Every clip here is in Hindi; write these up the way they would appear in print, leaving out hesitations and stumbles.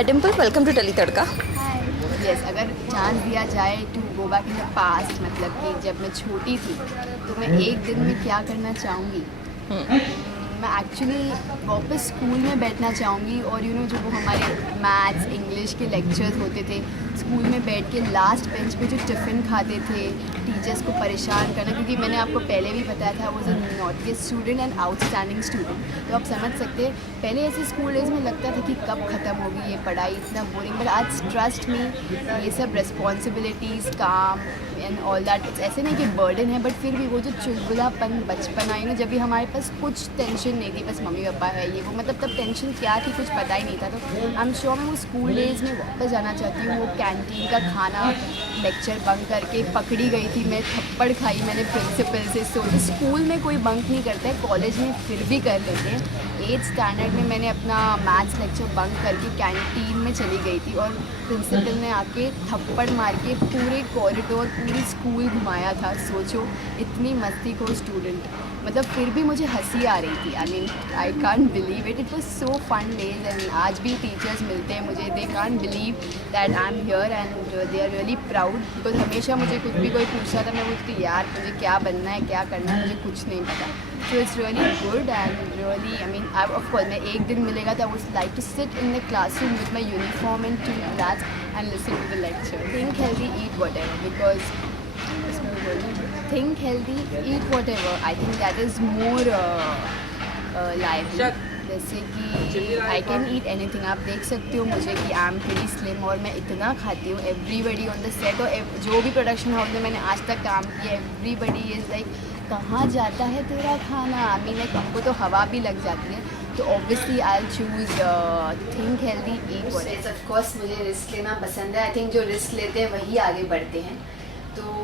Hi Dimple, welcome to Telly Tadka. Yes, अगर चांस दिया जाए to go back in the past, मतलब कि जब मैं छोटी थी तो मैं एक दिन में क्या करना चाहूँगी। मैं एक्चुअली वापस स्कूल में बैठना चाहूँगी और जो वो हमारे मैथ्स इंग्लिश के लेक्चर्स होते थे, स्कूल में बैठ के लास्ट बेंच पे जो टिफ़िन खाते थे, टीचर्स को परेशान करना, क्योंकि मैंने आपको पहले भी बताया था वो a naughtiest student and outstanding student. तो आप समझ सकते हैं पहले ऐसे स्कूल डेज़ में लगता था कि कब ख़त्म होगी ये पढ़ाई, इतना बोरिंग। बट आज ट्रस्ट में ये सब रिस्पॉन्सिबिलिटीज़, काम एंड ऑल दैट, ऐसे नहीं कि बर्डन है, बट फिर भी वो जो चुलबुलापन बचपन आई ना, जब भी हमारे पास कुछ टेंशन नहीं थी, बस मम्मी पापा है ये वो, मतलब तब टेंशन क्या थी कुछ पता ही नहीं था। तो आई एम श्योर मैं वो स्कूल डेज़ में वापस जाना चाहती हूँ। वो कैंटीन का खाना, लेक्चर बंक करके पकड़ी गई थी मैं, थप्पड़ खाई मैंने प्रिंसिपल से। सो स्कूल में कोई बंक नहीं करता है, कॉलेज में फिर भी कर लेते हैं। 8th स्टैंडर्ड में मैंने अपना मैथ्स लेक्चर बंक करके कैंटीन में चली गई थी और प्रिंसिपल ने आके थप्पड़ मार के पूरे कॉरिडोर पूरी स्कूल घुमाया था। सोचो, इतनी मस्ती को स्टूडेंट, मतलब फिर भी मुझे हंसी आ रही थी। I mean I can't believe it, it was so fun days. And आज भी टीचर्स मिलते हैं मुझे, they can't believe that I am here and they are really proud, because हमेशा मुझे कुछ भी कोई पूछता था, मैं बोलती यार मुझे क्या बनना है, क्या करना है, मुझे कुछ नहीं पता। So it's really good and really, I mean of course मैं एक दिन मिलेगा तो I would like to sit in the classroom with my uniform and to class and listen to the lecture. Think healthy, eat whatever, because think healthy, eat whatever. I think that is more lively. जैसे कि आई कैन ईट एनीथिंग। आप देख सकते हो मुझे कि आई एम प्रीटी स्लिम और मैं इतना खाती हूँ। एवरीबडी ऑन द सेट और जो भी प्रोडक्शन हाउस में मैंने आज तक काम किया, एवरीबडी इज़ लाइक कहाँ जाता है तेरा खाना। आई मीन लाइक हमको तो हवा भी लग जाती है। तो obviously I choose think healthy, eat whatever. Of course मुझे रिस्क लेना पसंद है। आई थिंक जो रिस्क लेते हैं वही आगे बढ़ते हैं। तो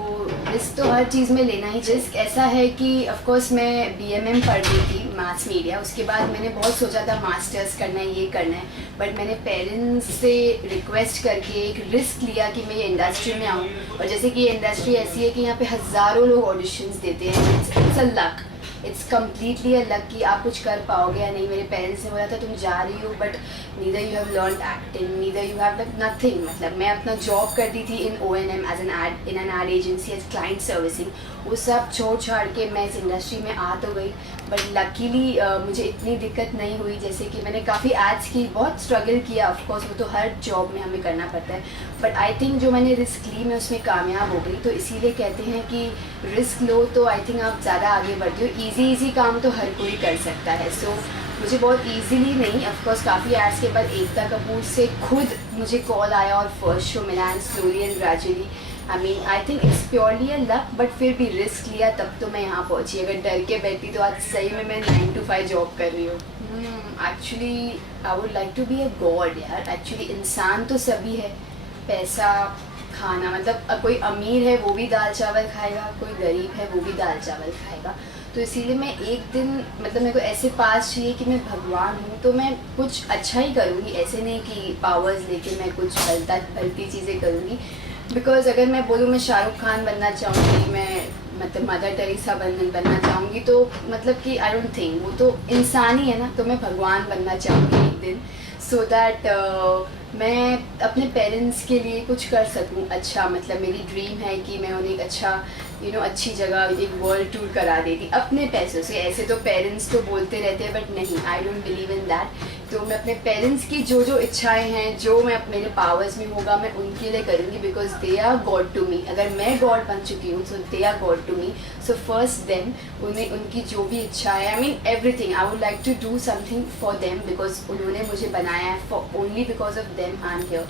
रिस्क तो हर चीज़ में लेना ही चाहिए। रिस्क ऐसा है कि ऑफकोर्स मैं बीएमएम पढ़ रही थी, मास मीडिया। उसके बाद मैंने बहुत सोचा था मास्टर्स करना है, ये करना है, बट मैंने पेरेंट्स से रिक्वेस्ट करके एक रिस्क लिया कि मैं ये इंडस्ट्री में आऊँ। और जैसे कि ये इंडस्ट्री ऐसी है कि यहाँ पे हज़ारों लोग ऑडिशंस देते हैं। It's a luck, it's completely a luck कि आप कुछ कर पाओगे या नहीं। मेरे पेरेंट्स ने बोला था तुम जा रही हो, but neither you have learn acting, neither you have nothing. मतलब मैं अपना जॉब करती थी in ONM as an ad agency as client servicing. वो सब छोड़ छाड़ के मैं इस इंडस्ट्री में आ तो गई, बट लकीली मुझे इतनी दिक्कत नहीं हुई। जैसे कि मैंने काफ़ी एड्स की, बहुत स्ट्रगल किया। ऑफकोर्स वो तो हर जॉब में हमें करना पड़ता है, बट आई थिंक जो मैंने रिस्क ली मैं उसमें कामयाब हो गई। तो इसीलिए कहते हैं कि रिस्क लो तो आई थिंक आप ज़्यादा आगे बढ़ते हो। ईजी काम तो हर कोई कर सकता है। सो मुझे बहुत ईजीली नहीं, ऑफकोर्स काफ़ी एड्स के बाद एकता कपूर से खुद मुझे कॉल आया और फर्स्ट शो मिला। And slowly and gradually, I mean I think it's purely a luck, but फिर भी रिस्क लिया तब तो मैं यहाँ पहुँची। अगर डर के बैठती तो आज सही में मैं 9 to 5 जॉब कर रही हूँ। Actually I would like to be a god यार। एक्चुअली इंसान तो सभी है, पैसा, खाना, मतलब कोई अमीर है वो भी दाल चावल खाएगा, कोई गरीब है वो भी दाल चावल खाएगा। तो इसीलिए मैं एक दिन, मतलब मेरे को ऐसे पास चाहिए कि मैं भगवान हूँ तो मैं कुछ अच्छा ही करूँगी। ऐसे नहीं कि पावर्स लेके मैं कुछ भलती चीज़ें करूँगी। बिकॉज अगर मैं बोलूँ मैं शाहरुख खान बनना चाहूँगी, मैं मतलब मदर टेरेसा बनना चाहूँगी, तो मतलब कि आई डोंट थिंक, वो तो इंसान ही है ना। तो मैं भगवान बनना चाहूँगी एक दिन, सो दैट मैं अपने पेरेंट्स के लिए कुछ कर सकूं अच्छा। मतलब मेरी ड्रीम है कि मैं उन्हें एक अच्छा अच्छी जगह एक वर्ल्ड टूर करा देती अपने पैसों से। ऐसे तो पेरेंट्स तो बोलते रहते हैं, बट नहीं, I don't believe in that. तो मैं अपने पेरेंट्स की जो इच्छाएं हैं, जो मैं मेरे पावर्स में होगा मैं उनके लिए करूँगी, because they are god to me. अगर मैं गॉड बन चुकी हूँ so they are god to me. So first them, उन्हें उनकी जो भी इच्छा है, I mean everything, I would like to do something for them, because उन्होंने मुझे बनाया है, for only because of them I am here.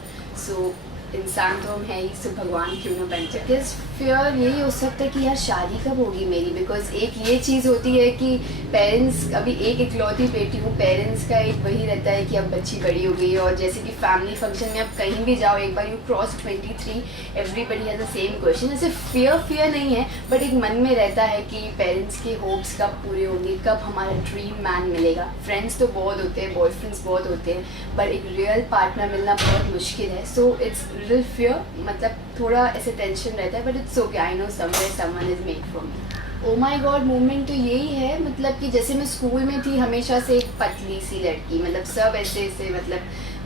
So इंसान तो हम है ही, सो भगवान क्यों ना बन जाए। बिकॉज फियर यही हो सकता है कि यार शादी कब होगी मेरी। बिकॉज एक ये चीज़ होती है कि पेरेंट्स, अभी एक इकलौती बेटी हूँ, पेरेंट्स का एक वही रहता है कि अब बच्ची बड़ी हो गई है। और जैसे कि फैमिली फंक्शन में आप कहीं भी जाओ, एक बार you cross 23, everybody has the same question. ऐसे फियर नहीं है, बट एक मन में रहता है कि पेरेंट्स के होप्स कब पूरे होंगे, कब हमारा ड्रीम मैन मिलेगा। फ्रेंड्स तो बहुत होते हैं, बॉयफ्रेंड्स बहुत होते हैं, बट एक रियल पार्टनर मिलना बहुत मुश्किल है। सो इट्स लिटिल फियर, मतलब थोड़ा ऐसे टेंशन रहता है, but it's okay, I know somewhere someone is made for me. Oh my god movement तो यही है, मतलब कि जैसे मैं स्कूल में थी हमेशा से एक पतली सी लड़की, मतलब सब ऐसे ऐसे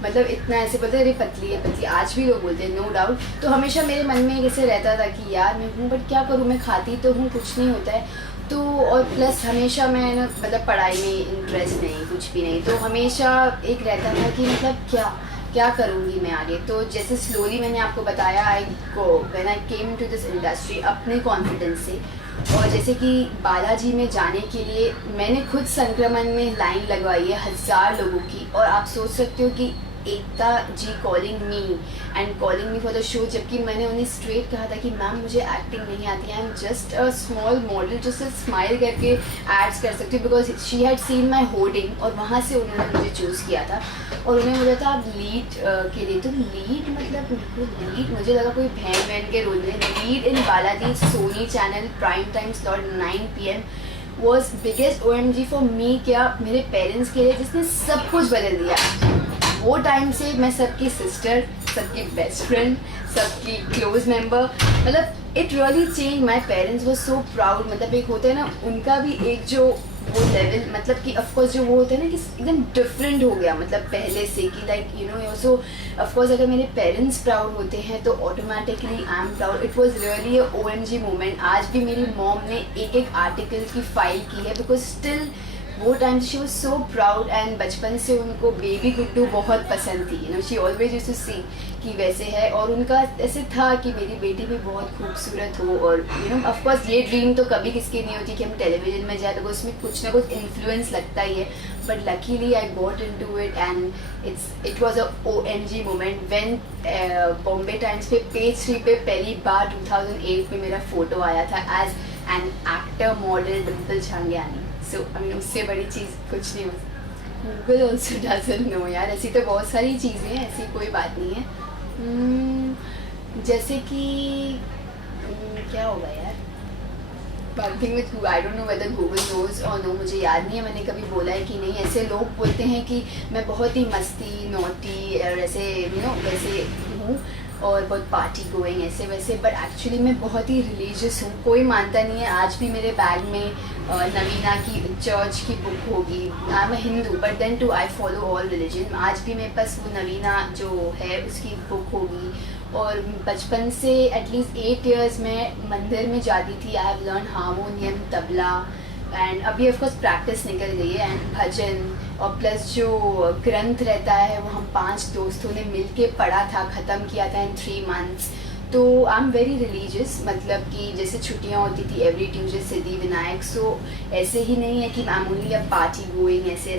मतलब इतना ऐसे बोलते अरे पतली है पतली, आज भी लोग बोलते हैं नो डाउट। तो हमेशा मेरे मन में ऐसे रहता था कि यार मैं हूँ बट क्या करूँ, मैं खाती तो हूँ कुछ नहीं होता है। तो और प्लस हमेशा मैं ना मतलब पढ़ाई में इंटरेस्ट नहीं, कुछ भी नहीं, तो हमेशा एक रहता था कि मतलब क्या करूँगी मैं आगे। तो जैसे स्लोली मैंने आपको बताया when I came to this industry अपने कॉन्फिडेंस से, और जैसे कि बालाजी में जाने के लिए मैंने खुद संक्रमण में लाइन लगवाई है 1000 लोगों की। और आप सोच सकते हो कि Ekta ji calling me and calling me for the show, जबकि मैंने उन्हें स्ट्रेट कहा था कि मैम मुझे एक्टिंग नहीं आती, I am just a small model जो सिर्फ स्माइल करके एड्स कर सकती हूँ, because she had seen my hoarding और वहाँ से उन्होंने मुझे चूज़ किया था। और उन्हें बोला था आप लीड के लिए, तो लीड मतलब लीड मुझे लगा कोई बहन के रोल में, lead in Balaji Sony channel prime time slot 9 PM was biggest OMG for me, क्या मेरे पेरेंट्स के लिए, जिसने सब कुछ बदल दिया। वो टाइम से मैं सबकी सिस्टर, सबकी बेस्ट फ्रेंड, सबकी क्लोज मेंबर, मतलब it really change. My parents वो सो प्राउड, मतलब एक होता है ना उनका भी एक जो वो लेवल, मतलब कि ऑफकोर्स जो वो होता है ना कि एकदम डिफरेंट हो गया, मतलब पहले से कि like you know so of course अगर मेरे पेरेंट्स प्राउड होते हैं तो automatically I am proud. It was really a OMG moment. आज भी मेरी मॉम ने एक आर्टिकल की फाइल की है, बिकॉज स्टिल वो time she was so proud. And बचपन से उनको बेबी गुड्डू बहुत पसंद थी, you know she always used to see कि वैसे है, और उनका ऐसे था कि मेरी बेटी भी बहुत खूबसूरत हो। और यू नो ऑफकोर्स ये ड्रीम तो कभी किसकी नहीं होती कि हम टेलीविजन में जाए, तो उसमें कुछ ना कुछ इन्फ्लुएंस लगता ही है, but luckily I got into it and it was a OMG moment when Bombay times पे पेज 3 पे पहली बार 2008 में मेरा फोटो आया था as an actor model Dimple Changyani. So I mean उससे बड़ी चीज़ कुछ नहीं हो सकती। गूगल ऑल्सो डजंट नो यार, ऐसी तो बहुत सारी चीज़ें हैं, ऐसी कोई बात नहीं है। जैसे कि क्या होगा यार, one thing which I don't know whether Google knows और नो, मुझे याद नहीं है मैंने कभी बोला है कि नहीं। ऐसे लोग बोलते हैं कि मैं बहुत ही मस्ती नोटी और ऐसे यू नो वैसे हूँ और बहुत पार्टी गोइंग ऐसे वैसे, बट एक्चुअली मैं बहुत ही रिलीजियस हूँ। कोई मानता नहीं है, आज भी मेरे बैग में नवीना की चर्च की बुक होगी। I am Hindu but then too I follow all religion. आज भी मेरे पास वो नवीना जो है उसकी बुक होगी। और बचपन से एटलीस्ट 8 years में मंदिर में जाती थी। I have learn harmonium, tabla, and अभी ऑफकोर्स प्रैक्टिस निकल गई है, एंड भजन, और प्लस जो ग्रंथ रहता है वो हम 5 दोस्तों ने मिल के पढ़ा था, ख़त्म किया था इन 3 months। तो आई एम वेरी रिलीजियस, मतलब कि जैसे छुट्टियां होती थी एवरी ट्यूजडे सिद्धि विनायक, सो ऐसे ही नहीं है कि I am only a party going ऐसे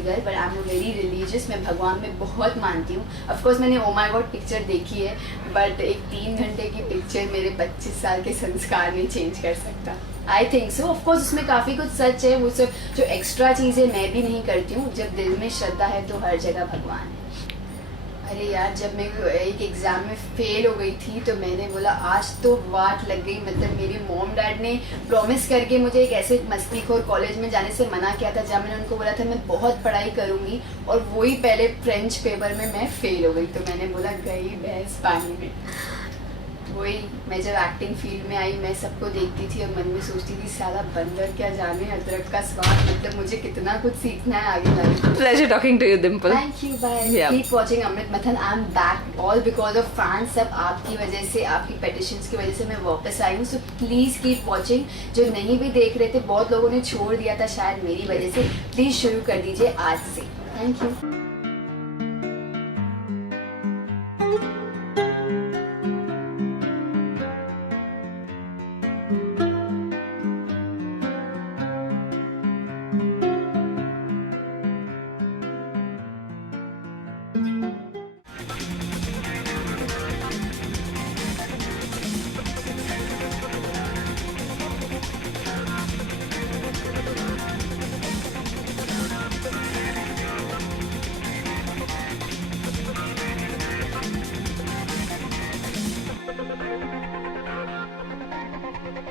घर, but I am very religious. मैं भगवान में बहुत मानती हूँ। ऑफकोर्स मैंने ओ माई गॉड पिक्चर देखी है, बट एक 3 घंटे की पिक्चर मेरे 25 साल के संस्कार नहीं चेंज कर सकता। I think so. ऑफकोर्स उसमें काफ़ी कुछ सच है, वो सब जो एक्स्ट्रा चीज़ें मैं भी नहीं करती हूँ। जब दिल में श्रद्धा है तो हर जगह भगवान है। अरे यार, जब मैं एक एग्ज़ाम में फ़ेल हो गई थी तो मैंने बोला आज तो वाट लग गई। मतलब मेरे मॉम डैड ने प्रॉमिस करके मुझे एक ऐसे मस्तीखोर कॉलेज में जाने से मना किया था जहाँ मैंने उनको बोला था मैं बहुत पढ़ाई करूँगी, और वही पहले फ्रेंच पेपर में मैं फ़ेल हो गई। तो मैंने बोला गई भैंस पानी में। वही मैं जब एक्टिंग फील्ड में आई, मैं सबको देखती थी और मन में सोचती थी साला बंदर क्या जाने अदरक का स्वाद। मतलब मुझे कितना कुछ सीखना है आगे life. Pleasure talking to you, Dimple. Thank you, bye. Yeah. Keep watching अमृत मथन. I'm back all because of fans. सब आपकी वजह से, आपकी petitions की वजह से मैं वापस आई हूँ. So please keep watching. जो नहीं भी देख रहे थे, बहुत लोगों ने छोड़ दिया था शायद मेरी वजह से, प्लीज शुरू कर दीजिए आज से. Thank you.